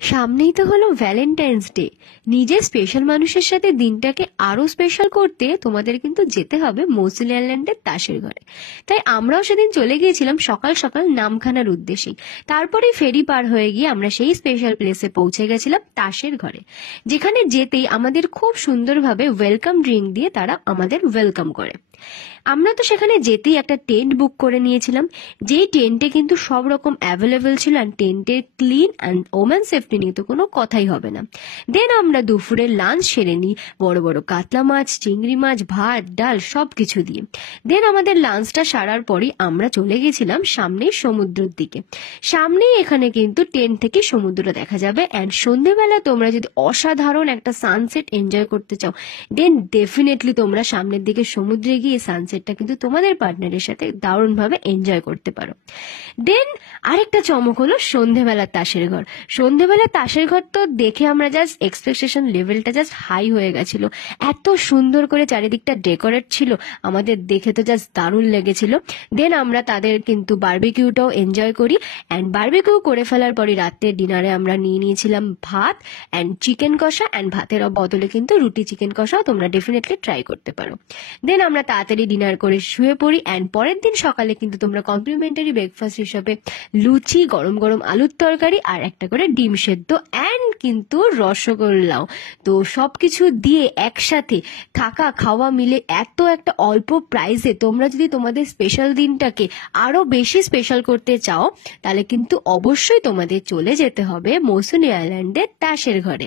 সামনেই তো হলো ভ্যালেন্টাইন্স ডে। নিজের স্পেশাল মানুষের সাথে দিনটাকে আরো স্পেশাল করতে তোমাদের কিন্তু যেতে হবে মৌসুমী আইল্যান্ডের তাসের ঘরে। তাই আমরাও সেদিন চলে গিয়েছিলাম সকাল সকাল নামখানার উদ্দেশ্যেই। তারপরে ফেরি পার হয়ে গিয়ে আমরা সেই স্পেশাল প্লেসে পৌঁছে গেছিলাম তাসের ঘরে, যেখানে যেতেই আমাদের খুব সুন্দরভাবে ওয়েলকাম ড্রিঙ্ক দিয়ে তারা আমাদের ওয়েলকাম করে। আমরা তো সেখানে যেতেই একটা টেন্ট বুক করে নিয়েছিলাম, যেই টেন্টে কিন্তু সব রকম অ্যাভেলেবেল ছিল, আর টেন্টের ক্লিন অ্যান্ড ওমেন সেফটি নিয়ে তো কোনো কথাই হবে না। দেন আমরা দুপুরের লাঞ্চ সেরে নিই বড় বড় কাতলা মাছ, চিংড়ি মাছ, ভাত ডাল সবকিছু দিয়ে। দেন আমাদের লাঞ্চটা সারার পরই আমরা চলে গেছিলাম সামনেই সমুদ্রের দিকে। সামনেই এখানে কিন্তু টেন্ট থেকে সমুদ্রটা দেখা যাবে, অ্যান্ড সন্ধেবেলা তোমরা যদি অসাধারণ একটা সানসেট এনজয় করতে চাও, দেন ডেফিনেটলি তোমরা সামনের দিকে সমুদ্রে গিয়ে সানসেটটা কিন্তু তোমাদের পার্টনারের সাথে দারুণভাবে এনজয় করতে পারো। দেন আরেকটা চমক হলো সন্ধেবেলা তাসের ঘর। সন্ধেবেলা তাসের ঘর তো দেখে আমরা জাস্ট এক্সপেকটেশন লেভেলটা জাস্ট হাই হয়ে গেছিল। এত সুন্দর করে চারিদিকটা ডেকোরেট ছিল, আমাদের দেখে তো জাস্ট দারুণ লেগেছিল। দেন আমরা তাদের কিন্তু বারবিকিউটাও এনজয় করি, অ্যান্ড বারবিকিউ করে ফেলার পরে রাত্রের ডিনারে আমরা নিয়ে নিয়েছিলাম ভাত অ্যান্ড চিকেন কষা, অ্যান্ড ভাতের বদলে কিন্তু রুটি চিকেন কষাও তোমরা ডেফিনেটলি ট্রাই করতে পারো। দেন আমরা তাড়াতাড়ি ডিনার করে শুয়ে পড়ি, অ্যান্ড পরের দিন সকালে কিন্তু তোমরা কমপ্লিমেন্টারি ব্রেকফাস্ট হিসেবে লুচি, গরম গরম আলুর তরকারি আর একটা করে ডিম সেদ্ধ অ্যান্ড কিন্তু রসগোল্লাও। তো সবকিছু দিয়ে একসাথে থাকা খাওয়া মিলে এত একটা অল্প প্রাইসে তোমরা যদি তোমাদের স্পেশাল দিনটাকে আরো বেশি স্পেশাল করতে চাও, তাহলে কিন্তু অবশ্যই তোমাদের চলে যেতে হবে মৌসুমী আইল্যান্ডের তাসের ঘরে।